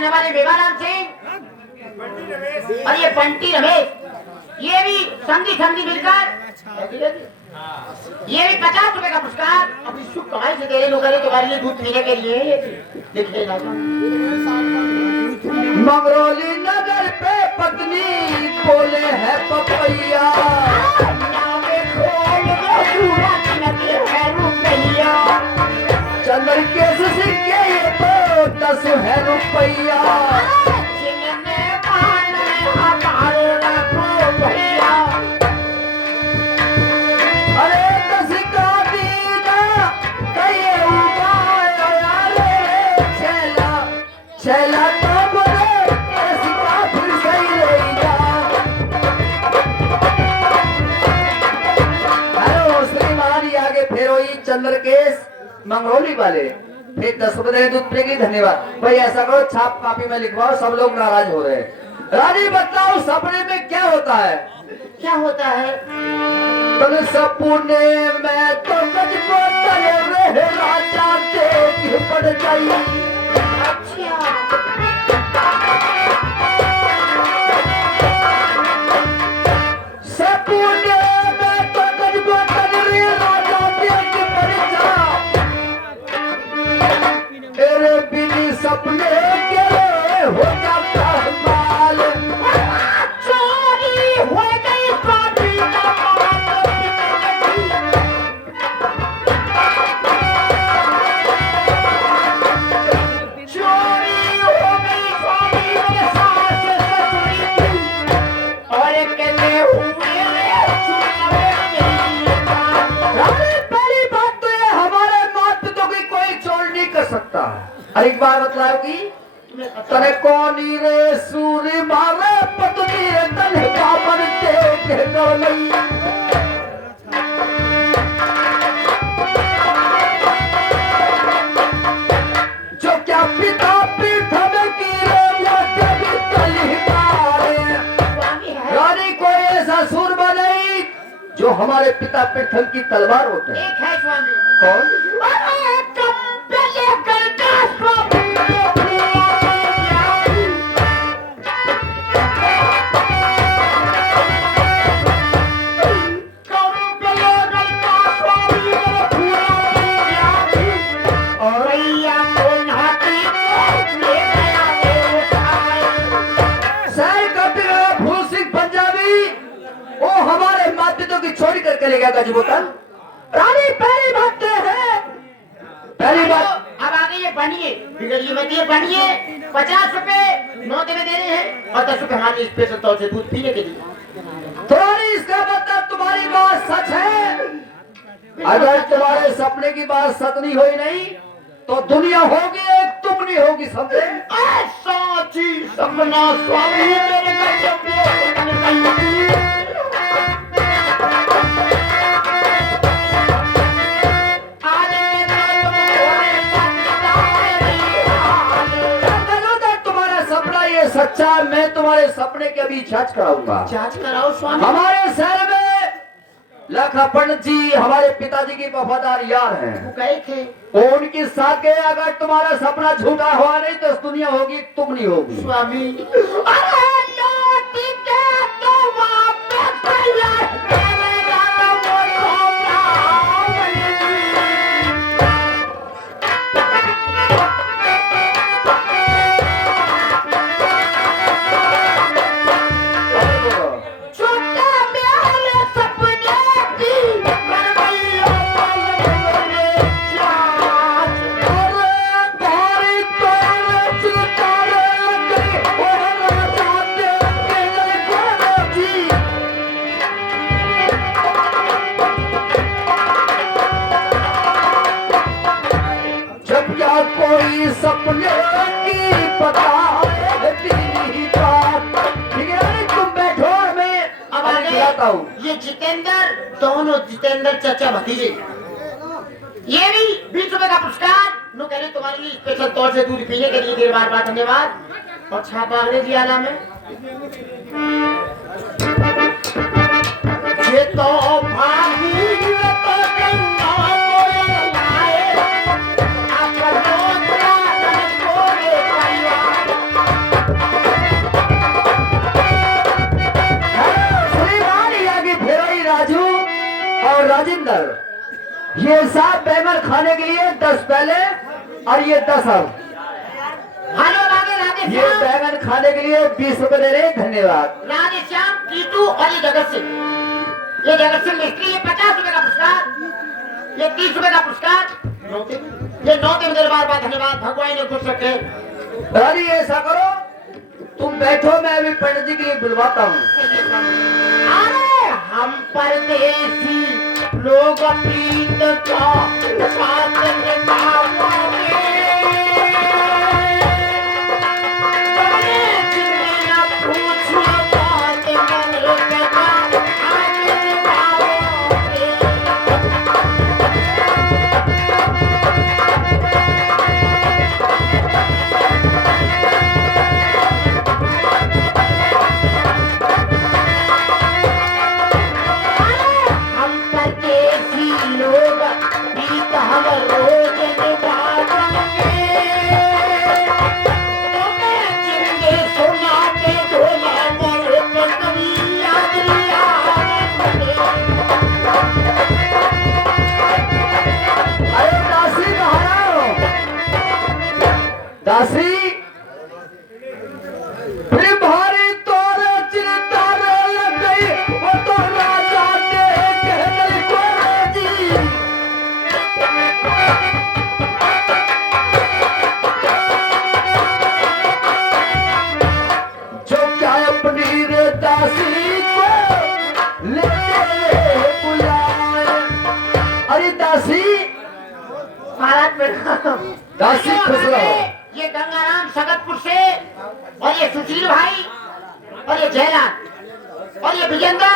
रहने वाले बेबाराम सिंह और ये बंटी रमेश, ये भी संधि संधि मिलकर ये भी 50 रुपए का पुरस्कार अपनी शुभ कमाई से दे रहे लोग तुम्हारे लिए दूध पीने के लिए देखिए। मंगरौली नगर पे पत्नी बोले है पपैया, चंद्र के सिक्के तो 10 है रुपया, अरे 10 का दीना कहिए छेला छेला तो बोले 10 का फिर सही रहेगा। हेलो श्रीमान, आगे फेरोई चंद्र केस मंगरौली वाले फिर 10 रुपए दूध पिएगी। धन्यवाद भाई। ऐसा करो छाप कापी में लिखवाओ, सब लोग नाराज हो रहे हैं। रानी बताओ सपने में क्या होता है? क्या होता है? तन सपने में तो कज को तले रहे राजा देख पड़ जाई। अच्छा सपने में तो कज को तले रहे राजा देख पड़ जा। तेरे बिन सपने के हो जाता माल, चोरी हो गई स्वामी का चोरी हो गई स्वामी के साथ ससुरी की और कहते हुए पहली बात तो ये हमारे मात तो कोई चोर नहीं कर सकता। और एक बार बतलाओ कि तने कौनी रे सूरी मारे पत्नी रे तने बाबर के गलई। जो क्या पिता पीठ में की रे या कभी तली मारे। रानी कोई ऐसा सूरमा नहीं जो हमारे पिता पीठम की तलवार होते हैं। एक है स्वामी। कौन? छोड़ी करके ले गया गजबोतल। रानी पहली बात है, पहली बात अब आगे ये बनिए बिगड़िए मत, ये बनिए 50 रुपए नौते में दे रहे हैं और 10 रुपए हमारे स्पेशल तौर से दूध पीने के लिए। थोड़ी इसका मतलब तुम्हारी बात सच है। अगर तुम्हारे सपने की बात सच नहीं हुई नहीं तो दुनिया होगी एक, तुम नहीं होगी। समझे? ऐसा चीज सपना स्वामी मेरे कर्तव्य सच्चा। मैं तुम्हारे सपने की अभी जांच कराऊंगा। जांच कराओ स्वामी। हमारे शहर में लखन जी हमारे पिताजी की वफादार यार हैं। वो गए थे उनकी साथ गए। अगर तुम्हारा सपना झूठा हुआ नहीं तो दुनिया होगी, तुम नहीं होगी। स्वामी अरे लौट के तो वापस कोई सपने की पता ठीक है। तुम बैठो, मैं अब आगे हूँ। ये जितेंद्र, दोनों जितेंद्र चाचा भतीजे, ये भी 20 रुपए का पुरस्कार नो कह रहे तुम्हारे लिए स्पेशल तौर से दूध पीने के लिए देर बार बार धन्यवाद। और छापा अंग्रेजी आला में ये तो भागी तो गंगा लाए, आप रोज रात को रे परिवार ये साहब बैंगन खाने के लिए 10 पहले और ये 10 अब। हेलो राधे राधे ये श्याम, बैंगन खाने के लिए 20 रुपए दे रहे हैं, धन्यवाद। राधे श्याम, कीटू और ये जगत सिंह, ये जगत सिंह मिस्त्री, ये 50 रुपए का पुरस्कार, ये 30 रुपए का पुरस्कार, ये 9 दिन दरबार बाद धन्यवाद। भगवान ने खुश रखे। रानी ऐसा करो, तुम बैठो, मैं अभी पंडित जी के लिए बुलवाता हूँ। अरे हम परदेसी लोग प्रीत का साथ निभाओगे, जिन्हें न पूछो बात मन का आज निभाओगे। हम परदेसी लोग प्रीत हम रोज निभाएंगे, तुम्हें जिंदे सुना के धोला मोर पर कभी याद नहीं आएंगे। अरे दासी कहाँ हो? दासी फिर भारी तोर चिंता लग गई, वो तो राजा देख गई को जी। जो क्या अपनी रे दासी को लेके बुलाए। अरे दासी, महाराज मेरा दासी खुश रहो। ये गंगाराम सगतपुर से, और ये सुशील भाई, और ये जयराज, और ये विजेंद्र,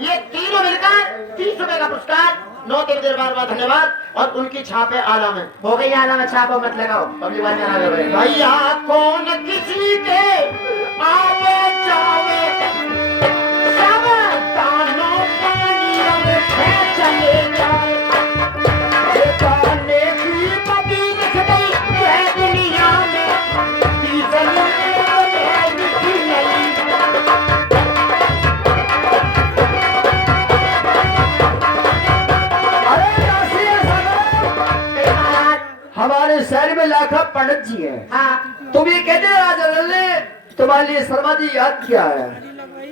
ये तीनों मिलकर 30 रुपए का पुरस्कार, 9 दिन दरबार बाद धन्यवाद। और उनकी छापे आला में हो गई, आला में छापो मत लगाओ, पब्लिक वाले आ गए भैया। कौन किसी के आवे जावे, सब दानों पानी में चले जाए। जाने की पति लिख गई है दुनिया में, डीजल में लिखी नहीं। अरे दासी ऐसा करो, महाराज, हमारे शहर में लाखा पंडित जी हैं। हाँ तुम ये कहते राजा ने तुम्हारे लिए शर्मा जी याद किया है,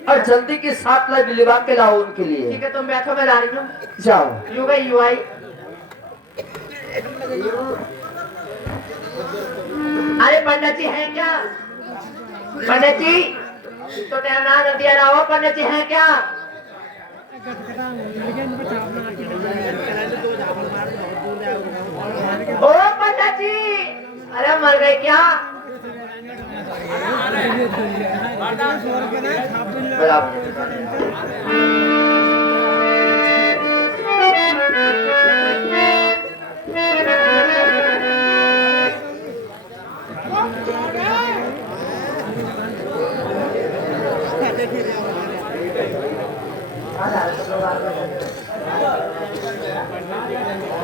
और जल्दी की 7 लाख दिलवा के लाओ उनके लिए। ठीक है, तुम बैठो, मैं ला रही हूँ। जाओ। यू गई यू आई। अरे पंडित जी हैं क्या? पंडित जी तो टाइम ना दिया ना हो। पंडित जी हैं क्या? ओ पंडित जी, अरे मर गए क्या?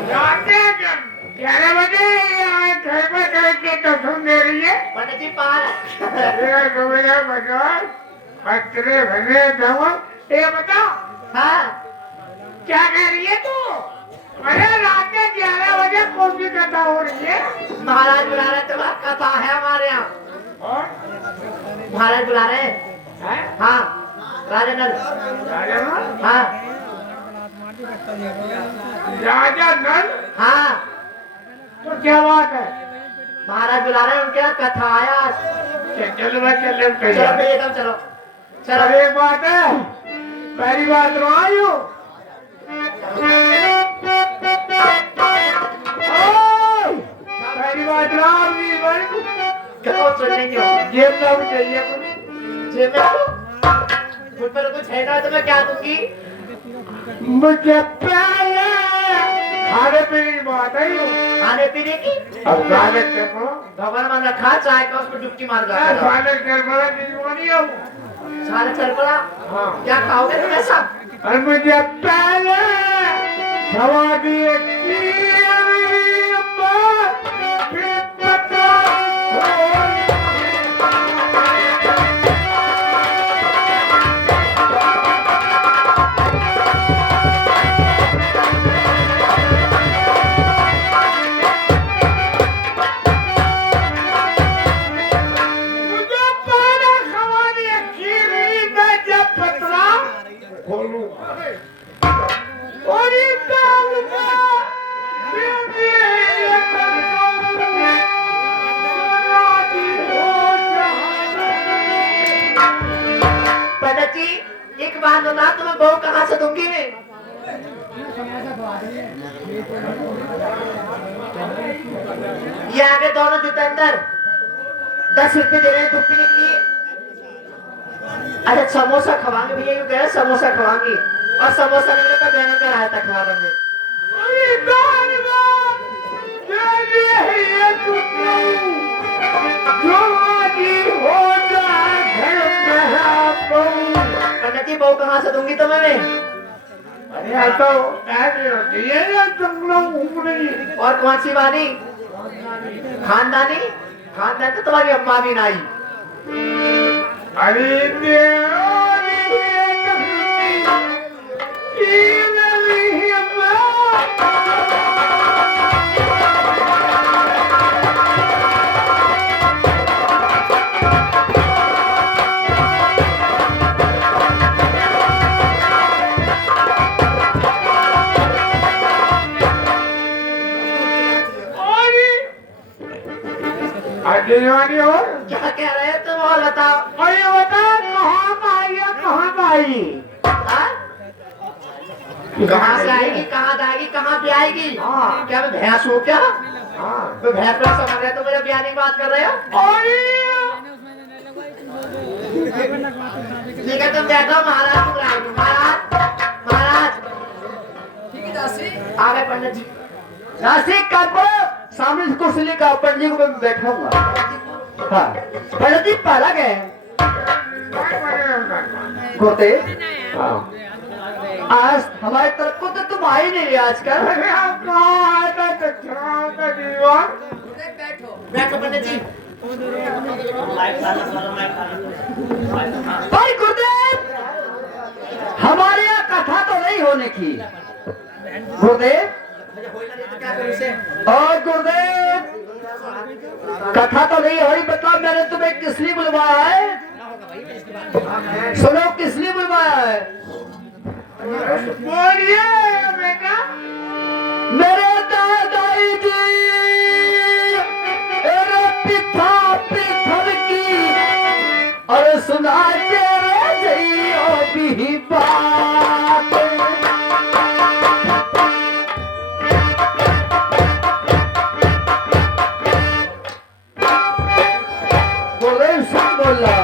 रात के 11 बजे यहाँ घर पर करके तो सुन दे रही है। पंडित जी पार मेरा बजाय पत्रे भरे दवा। ये बताओ हाँ क्या कह रही है तू? अरे रात के 11 बजे कौन सी कथा हो रही है? महाराज बुला रहे, तुम्हारा कथा है हमारे यहाँ। और महाराज बुला रहे है? हाँ, राजा नल। राजा नल? हाँ राजा नल? हाँ, तो क्या बात है? महाराज बुला रहे हैं, उनके यहाँ कथा आया। चलो मैं चले चलो फिर एकदम चलो चलो। चलो एक बात है, पहली बात रो आई हूँ। पहली बात राम जी बड़ी कहो सुनेंगे हो। जेब में भी चाहिए कुछ। जेब में मुझ पर कुछ है ना तो मैं क्या दूंगी? मुझे पहले खाने पीने की बात आई हूँ। खाने पीने की अब खाने के को भगवान मान रखा, चाय का उसको डुबकी मार दो। खाने के बड़ा दीवानी हूँ। सारे चल पड़ा। हाँ। क्या खाओगे तुम ऐसा? और मुझे पहले दवा दिए बात बता, तुम्हें बहू कहाँ से दूंगी? ये आगे दोनों जितेंद्र 10 रुपए दे रहे हैं दूध पीने के लिए। अच्छा समोसा खवाएंगे भैया, यूँ कह रहे समोसा खवाएंगे, और समोसा नहीं लेकर बहनों का रायता खवा देंगे। पंडित जी बहू कहाँ से दूंगी तुम्हें मैं? अरे तो ये जंगलों घूम रही। और कौन सी वाली? खानदानी? खानदान तो तुम्हारी अम्मा भी नहीं। अरे जवानी हो क्या कह रहे हो तुम और बताओ। और ये बता कहाँ का आई है, कहाँ का आई? हाँ? कहाँ से आएगी, कहाँ जाएगी, कहाँ पे आएगी? हाँ। क्या मैं भैंस हूँ क्या? हाँ तो भैंस पर समझ रहे तो मेरे ब्याह की बात कर रहे हो? ठीक है तुम बैठो, महाराज को बुलाओ। महाराज महाराज आ गए पंडित जी। दासी काको सामने से कुर्सी लेकर पंडित जी को मैं बैठाऊंगा। हाँ पंडित जी पहला गए गोते। हाँ आज हमारी तरफ को तो तुम आई नहीं रही आजकल। अरे आप कहाँ आए थे तो कहाँ का जीवन? बैठो पंडित जी। भाई गुरुदेव हमारे यहाँ कथा तो नहीं होने की। गुरुदेव और गुरुदेव कथा तो नहीं हो रही, बताओ मैंने तुम्हें किस लिए बुलवाया है? सुनो किस लिए बुलवाया है? बोलिए बेटा। मेरे दादाई जी मेरे पिता पितर की और सुनाते रह जाइयो भी बात। गुरुदेव सब बोल रहा।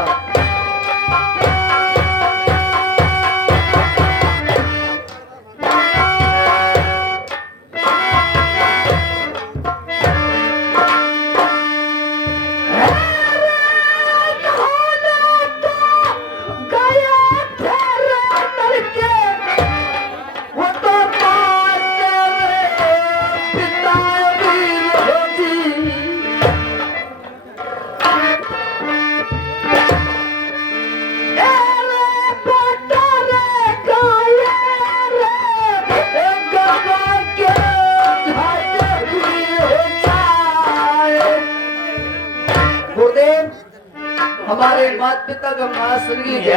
हमारे माता पिता का मां सुन लीजिए।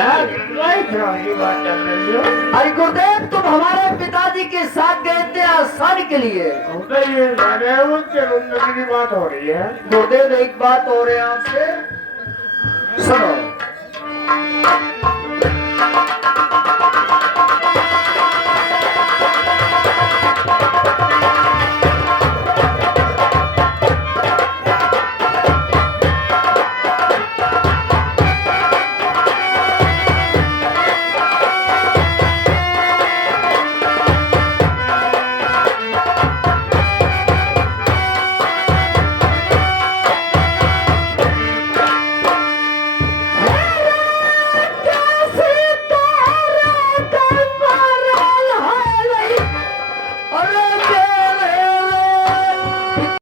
अरे गुरुदेव तुम हमारे पिताजी के साथ गए थे आसानी के लिए। उनके जिंदगी की बात हो रही है। गुरुदेव एक बात हो रही है आपसे।